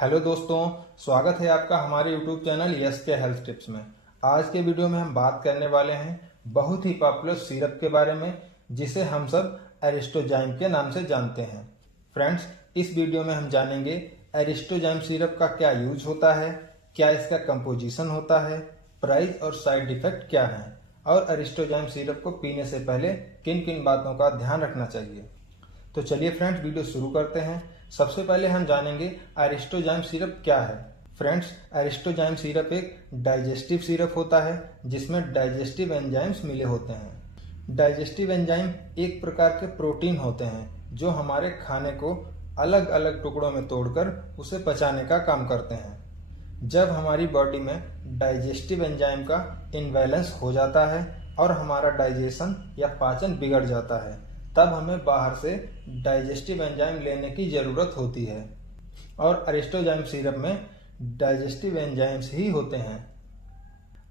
Hello दोस्तों, स्वागत है आपका हमारे यूट्यूब चैनल यस के हेल्थ टिप्स में। आज के वीडियो में हम बात करने वाले हैं बहुत ही पॉपुलर सिरप के बारे में, जिसे हम सब एरिस्टोजाइम के नाम से जानते हैं। फ्रेंड्स, इस वीडियो में हम जानेंगे एरिस्टोजाइम सिरप का क्या यूज होता है, क्या इसका कंपोजिशन होता है, प्राइस और साइड इफेक्ट क्या है, और एरिस्टोजाइम सिरप को पीने से पहले किन किन बातों का ध्यान रखना चाहिए। तो चलिए फ्रेंड्स, वीडियो शुरू करते हैं। सबसे पहले हम जानेंगे एरिस्टोजाइम सिरप क्या है। फ्रेंड्स, एरिस्टोजाइम सिरप एक डाइजेस्टिव सिरप होता है जिसमें डाइजेस्टिव एंजाइम्स मिले होते हैं। डाइजेस्टिव एंजाइम एक प्रकार के प्रोटीन होते हैं जो हमारे खाने को अलग अलग टुकड़ों में तोड़कर उसे पचाने का काम करते हैं। जब हमारी बॉडी में डाइजेस्टिव एंजाइम का इनबैलेंस हो जाता है और हमारा डाइजेशन या पाचन बिगड़ जाता है, तब हमें बाहर से डाइजेस्टिव एंजाइम लेने की ज़रूरत होती है, और एरिस्टोजाइम सिरप में डाइजेस्टिव एंजाइम्स ही होते हैं।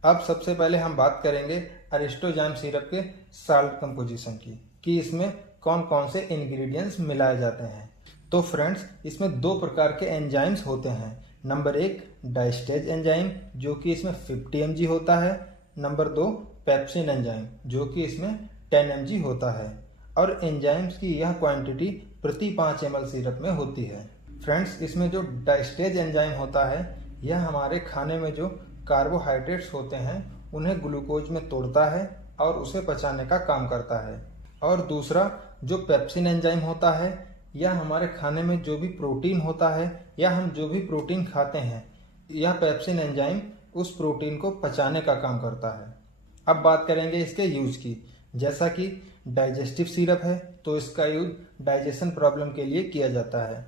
अब सबसे पहले हम बात करेंगे एरिस्टोजाइम सिरप के साल्ट कंपोजिशन की, कि इसमें कौन कौन से इंग्रेडिएंट्स मिलाए जाते हैं। तो फ्रेंड्स, इसमें दो प्रकार के एंजाइम्स होते हैं। नंबर 1 डाइस्टेज एंजाइम, जो कि इसमें 50 mg होता है। नंबर 2 पेप्सिन एंजाइम, जो कि इसमें 10 mg होता है। और एंजाइम्स की यह क्वांटिटी प्रति 5 ml सिरप में होती है। फ्रेंड्स, इसमें जो डाइस्टेज एंजाइम होता है, यह हमारे खाने में जो कार्बोहाइड्रेट्स होते हैं उन्हें ग्लूकोज में तोड़ता है और उसे पचाने का काम करता है। और दूसरा जो पेप्सिन एंजाइम होता है, यह हमारे खाने में जो भी प्रोटीन होता है या हम जो भी प्रोटीन खाते हैं, यह पेप्सिन एंजाइम उस प्रोटीन को पचाने का काम करता है। अब बात करेंगे इसके यूज की। जैसा कि डाइजेस्टिव सिरप है तो इसका यूज डाइजेशन प्रॉब्लम के लिए किया जाता है।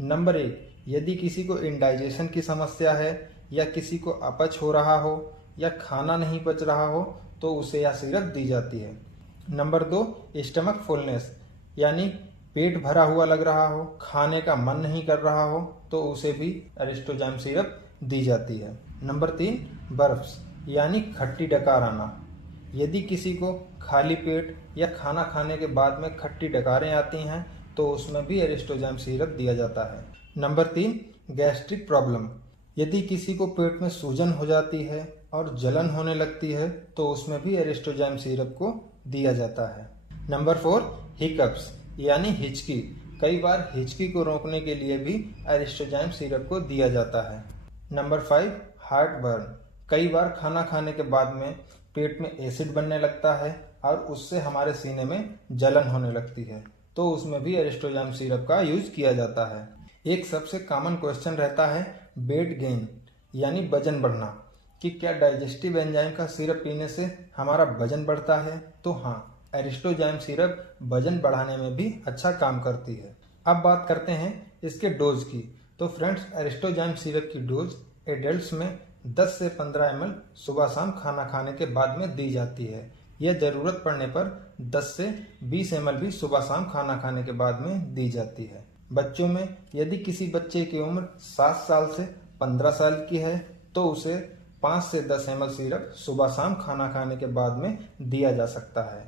नंबर 1, यदि किसी को इंडाइजेशन की समस्या है या किसी को अपच हो रहा हो या खाना नहीं पच रहा हो तो उसे यह सिरप दी जाती है। नंबर 2, स्टमक फुलनेस, यानी पेट भरा हुआ लग रहा हो, खाने का मन नहीं कर रहा हो तो उसे भी एरिस्टोजाइम सिरप दी जाती है। नंबर 3, बर्फ्स, यानी खट्टी डकार आना, यदि किसी को खाली पेट या खाना खाने के बाद में खट्टी डकारें आती हैं तो उसमें भी एरिस्टोजाइम सिरप दिया जाता है। नंबर 3, गैस्ट्रिक प्रॉब्लम, यदि किसी को पेट में सूजन हो जाती है और जलन होने लगती है तो उसमें भी एरिस्टोजाइम सिरप को दिया जाता है। नंबर 4, हिकअप्स, यानी हिचकी, कई बार हिचकी को रोकने के लिए भी एरिस्टोजाइम सिरप को दिया जाता है। नंबर 5, हार्ट बर्न, कई बार खाना खाने के बाद में पेट में एसिड बनने लगता है और उससे हमारे सीने में जलन होने लगती है तो उसमें भी एरिस्टोजाइम सिरप का यूज किया जाता है। एक सबसे कॉमन क्वेश्चन रहता है वेट गेन, यानी वजन बढ़ना, कि क्या डाइजेस्टिव एंजाइम का सिरप पीने से हमारा वजन बढ़ता है। तो हाँ, एरिस्टोजाइम सिरप वजन बढ़ाने में भी अच्छा काम करती है। अब बात करते हैं इसके डोज की। तो फ्रेंड्स, एरिस्टोजाइम सिरप की डोज एडल्ट्स में 10 से 15 ml सुबह शाम खाना खाने के बाद में दी जाती है। यह ज़रूरत पड़ने पर 10 से 20 ml भी सुबह शाम खाना खाने के बाद में दी जाती है। बच्चों में यदि किसी बच्चे की उम्र 7 साल से 15 साल की है तो उसे 5 से 10 ml सिरप सुबह शाम खाना खाने के बाद में दिया जा सकता है।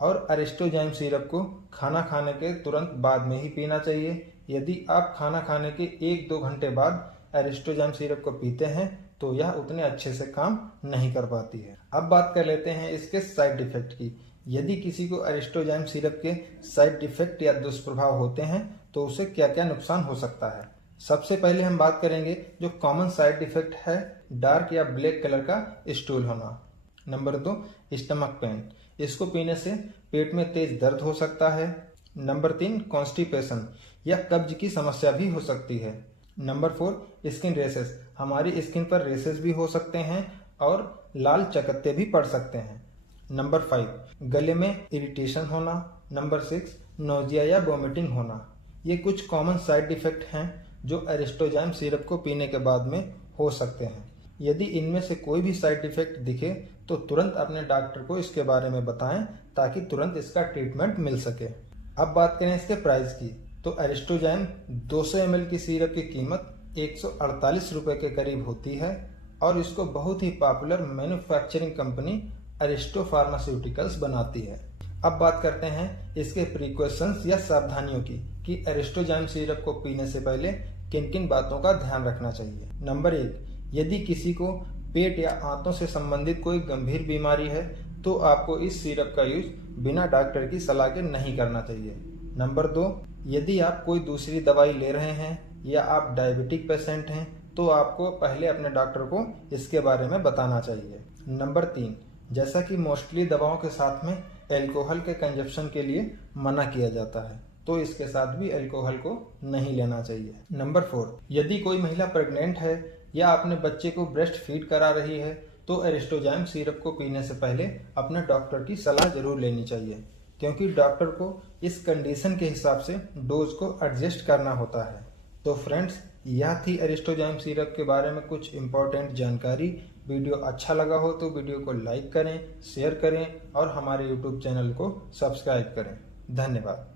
और एरिस्टोजाइम सिरप को खाना खाने के तुरंत बाद में ही पीना चाहिए। यदि आप खाना खाने के 1-2 घंटे बाद एरिस्टोजाइम सिरप को पीते हैं तो यह उतने अच्छे से काम नहीं कर पाती है। अब बात कर लेते हैं इसके साइड इफेक्ट की। यदि किसी को एरिस्टोजाइम सिरप के साइड इफेक्ट या दुष्प्रभाव होते हैं तो उसे क्या क्या नुकसान हो सकता है। सबसे पहले हम बात करेंगे जो कॉमन साइड इफेक्ट है, डार्क या ब्लैक कलर का स्टूल होना। नंबर 2, स्टमक पेन, इसको पीने से पेट में तेज दर्द हो सकता है। नंबर 3, कॉन्स्टिपेशन या कब्ज की समस्या भी हो सकती है। नंबर 4, स्किन रेसेस, हमारी स्किन पर रेसेस भी हो सकते हैं और लाल चकत्ते भी पड़ सकते हैं। नंबर 5, गले में इरिटेशन होना। नंबर 6, नोजिया या वोमिटिंग होना। ये कुछ कॉमन साइड इफेक्ट हैं जो एरिस्टोजाइम सिरप को पीने के बाद में हो सकते हैं। यदि इनमें से कोई भी साइड इफेक्ट दिखे तो तुरंत अपने डॉक्टर को इसके बारे में बताएं ताकि तुरंत इसका ट्रीटमेंट मिल सके। अब बात करें इसके प्राइस की। तो एरिस्टोजाइम 200 ml की सिरप की कीमत 148 रुपये के करीब होती है और इसको बहुत ही popular manufacturing company Aristo pharmaceuticals बनाती है। अब बात करते हैं इसके प्रिकॉशंस या सावधानियों की, कि एरिस्टोजाइम सिरप को पीने से पहले किन किन बातों का ध्यान रखना चाहिए। नंबर 1, यदि किसी को पेट या आंतों से संबंधित कोई गंभीर बीमारी है तो आपको इस सिरप का यूज बिना डॉक्टर की सलाह के नहीं करना चाहिए। नंबर 2, यदि आप कोई दूसरी दवाई ले रहे हैं या आप डायबिटिक पेशेंट हैं तो आपको पहले अपने डॉक्टर को इसके बारे में बताना चाहिए। नंबर 3, जैसा कि मोस्टली दवाओं के साथ में एल्कोहल के कंजप्शन के लिए मना किया जाता है तो इसके साथ भी एल्कोहल को नहीं लेना चाहिए। नंबर 4, यदि कोई महिला प्रेग्नेंट है या अपने बच्चे को ब्रेस्ट फीड करा रही है तो एरिस्टोजाइम सिरप को पीने से पहले अपने डॉक्टर की सलाह जरूर लेनी चाहिए, क्योंकि डॉक्टर को इस कंडीशन के हिसाब से डोज को एडजस्ट करना होता है। तो फ्रेंड्स, यह थी एरिस्टोजाइम सिरप के बारे में कुछ इम्पोर्टेंट जानकारी। वीडियो अच्छा लगा हो तो वीडियो को लाइक करें, शेयर करें और हमारे यूट्यूब चैनल को सब्सक्राइब करें। धन्यवाद।